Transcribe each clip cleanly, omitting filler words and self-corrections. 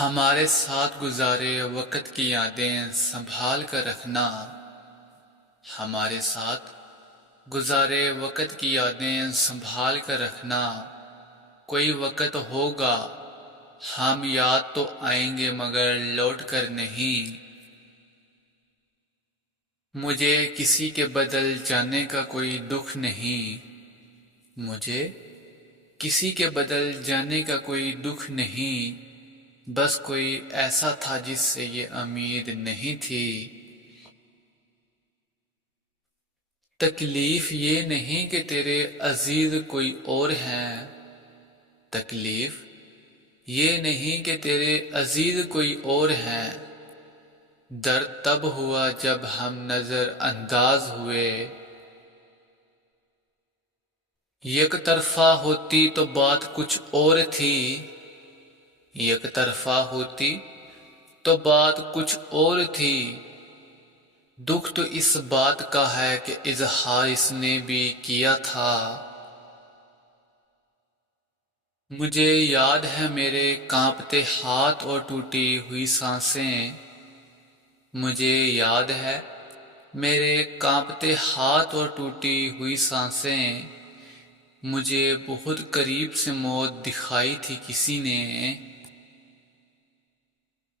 ہمارے ساتھ گزارے وقت کی یادیں سنبھال کر رکھنا، ہمارے ساتھ گزارے وقت کی یادیں سنبھال کر رکھنا۔ کوئی وقت ہوگا ہم یاد تو آئیں گے مگر لوٹ کر نہیں۔ مجھے کسی کے بدل جانے کا کوئی دکھ نہیں، مجھے کسی کے بدل جانے کا کوئی دکھ نہیں، بس کوئی ایسا تھا جس سے یہ امید نہیں تھی۔ تکلیف یہ نہیں کہ تیرے عزیز کوئی اور ہیں، تکلیف یہ نہیں کہ تیرے عزیز کوئی اور ہیں۔ درد تب ہوا جب ہم نظر انداز ہوئے، یک طرفہ ہوتی تو بات کچھ اور تھی، یک طرفہ ہوتی تو بات کچھ اور تھی۔ دکھ تو اس بات کا ہے کہ اظہار اس نے بھی کیا تھا۔ مجھے یاد ہے میرے کانپتے ہاتھ اور ٹوٹی ہوئی سانسیں، مجھے یاد ہے میرے کانپتے ہاتھ اور ٹوٹی ہوئی سانسیں۔ مجھے بہت قریب سے موت دکھائی تھی کسی نے،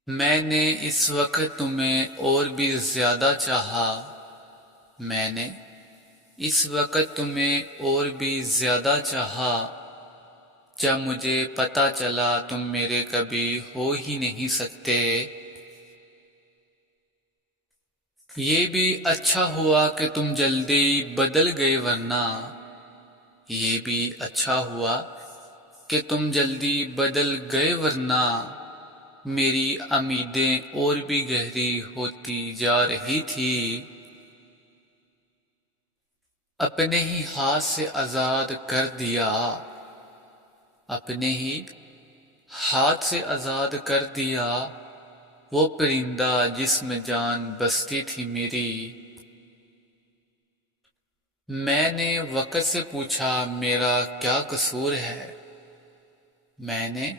میں نے اس وقت تمہیں اور بھی زیادہ چاہا، میں نے اس وقت تمہیں اور بھی زیادہ چاہا۔ جب مجھے پتا چلا تم میرے کبھی ہو ہی نہیں سکتے، یہ بھی اچھا ہوا کہ تم جلدی بدل گئے ورنہ، یہ بھی اچھا ہوا کہ تم جلدی بدل گئے ورنہ میری امیدیں اور بھی گہری ہوتی جا رہی تھی۔ اپنے ہی ہاتھ سے آزاد کر دیا، اپنے ہی ہاتھ سے آزاد کر دیا وہ پرندہ جس میں جان بستی تھی میری۔ میں نے وقت سے پوچھا میرا کیا قصور ہے، میں نے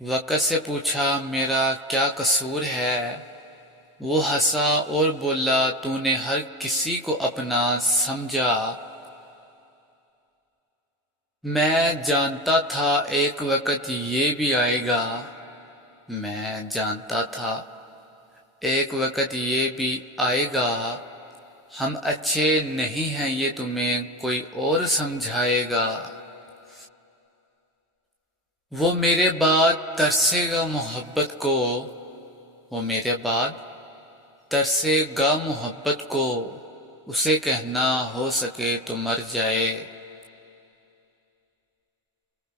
وقت سے پوچھا میرا کیا قصور ہے۔ وہ ہنسا اور بولا تو نے ہر کسی کو اپنا سمجھا۔ میں جانتا تھا ایک وقت یہ بھی آئے گا، میں جانتا تھا ایک وقت یہ بھی آئے گا۔ ہم اچھے نہیں ہیں یہ تمہیں کوئی اور سمجھائے گا۔ وہ میرے بعد ترسے گا محبت کو، وہ میرے بعد ترسے گا محبت کو، اسے کہنا ہو سکے تو مر جائے۔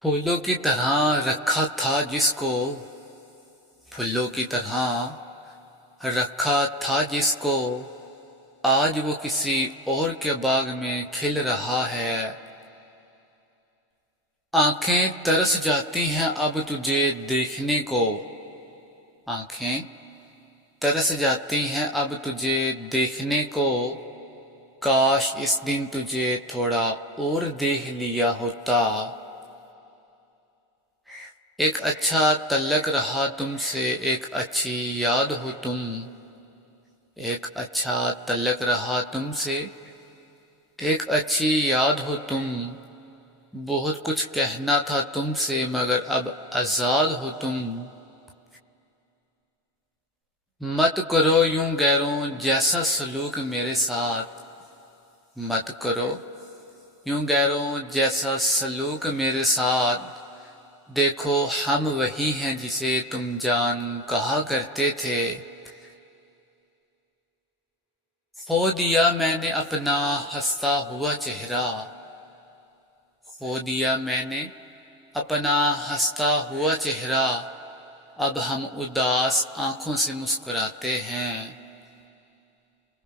پھولوں کی طرح رکھا تھا جس کو، پھولوں کی طرح رکھا تھا جس کو، آج وہ کسی اور کے باغ میں کھل رہا ہے۔ آنکھیں ترس جاتی ہیں اب تجھے دیکھنے کو، آنکھیں ترس جاتی ہیں اب تجھے دیکھنے کو، کاش اس دن تجھے تھوڑا اور دیکھ لیا ہوتا۔ ایک اچھا تعلق رہا تم سے، ایک اچھی یاد ہو تم، ایک اچھا تعلق رہا تم سے، ایک اچھی یاد ہو تم۔ بہت کچھ کہنا تھا تم سے مگر اب آزاد ہو تم۔ مت کرو یوں غیروں جیسا سلوک میرے ساتھ، مت کرو یوں غیروں جیسا سلوک میرے ساتھ۔ دیکھو ہم وہی ہیں جسے تم جان کہا کرتے تھے۔ کھو دیا میں نے اپنا ہنستا ہوا چہرہ، کھو دیا میں نے اپنا ہنستا ہوا چہرہ، اب ہم اداس آنکھوں سے مسکراتے ہیں۔